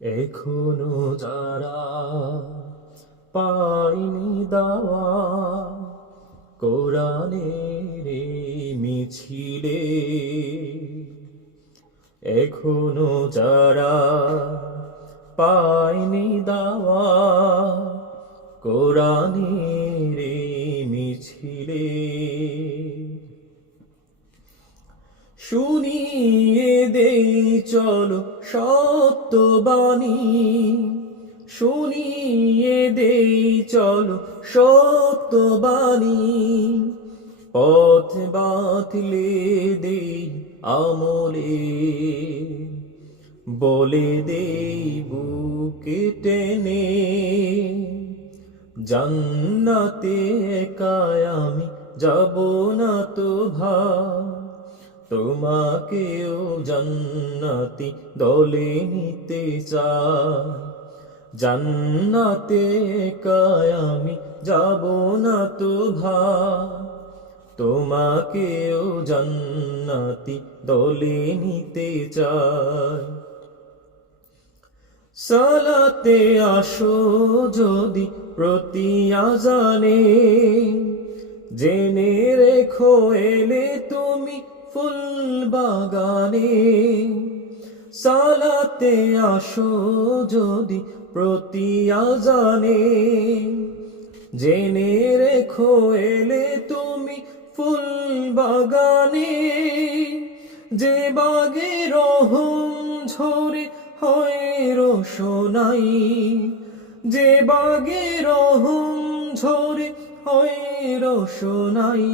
এখনও যারা পাইনি দাওয়া কোরআনের মিছিলে এখনও যারা পাইনি দাওয়া কোরআনের মিছিলে শুনিয়ে দেই, চলো সত্যবাণী শুনিয়ে দেই, চলো সত্যবাণী পথ বাতলে দেই আমলে, বলে দেই বুকে টেনে। জান্নাতে আমি, যাব না তো ভাই। তোমাকেও জান্নাতি দলে নিতে চাই। জান্নাতে আমি যাব না তো ভাই। তোমাকেও জান্নাতি দলে নিতে চাই। সালাতে আসো যদি প্রতি আজানে, জেনে রেখো এলে তুমি ফুল বাগানে, সালাতে আসো যদি প্রতি আজানে। জেনে রেখো এলে তুমি ফুল বাগানে, যে বাগে রহম ঝরে হয় রোশনাই। যে বাগে রহম ঝরে হয় রোশনাই।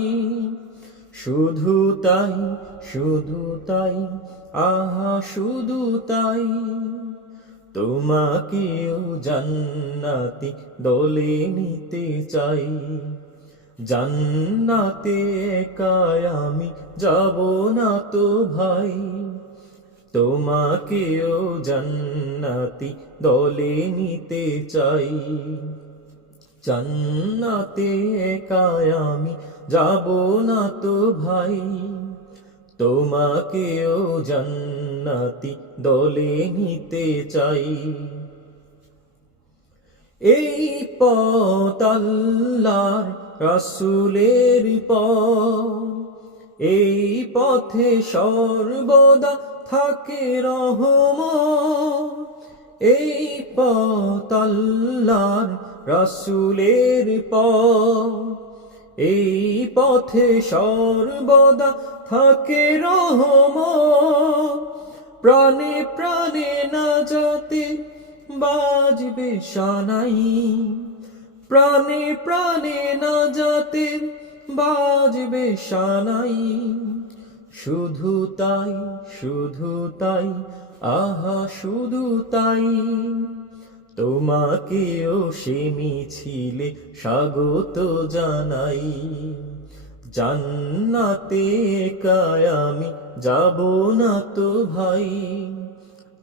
শুধু তাই শুধু তাই, আহা, শুধু তাই। তোমাকেও জান্নাতি দলে নিতে চাই। জান্নাতে একাই আমি যাব না তো ভাই। তোমাকেও জান্নাতি দলে নিতে চাই। জান্নাতে একাই আমি যাব না তো ভাই। তোমাকেও জান্নাতি দলে নিতে চাই। এই পথ আল্লাহর রাসূলের পথ। এই পথে সর্বদা থাকে রহম এই পথ রসুলের পথ। এই পথে সর্বদা থাকে রহম। প্রাণে প্রাণে না যাতে বাজবে সানাই। প্রাণে প্রাণে না যাতে বাজবে সানাই। শুধু তাই শুধু তাই আহা, শুধু তাই। তোমাকেও সে মিছিলে স্বাগত জানাই। জান্নাতে একাই আমি যাব না তো ভাই।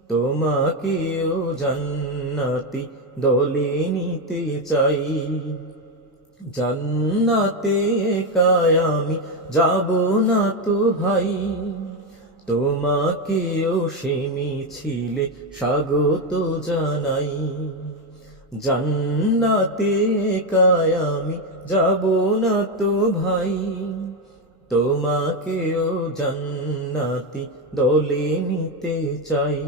তোমাকেও জান্নাতি দলে নিতে চাই। জান্নাতে একাই আমি যাব না তো ভাই। তোমাকেও সে মিছিলে স্বাগত জানাই। জান্নাতে কায়ামি যাব না তো ভাই। তোমাকেও জান্নাতি দলে নিতে চাই।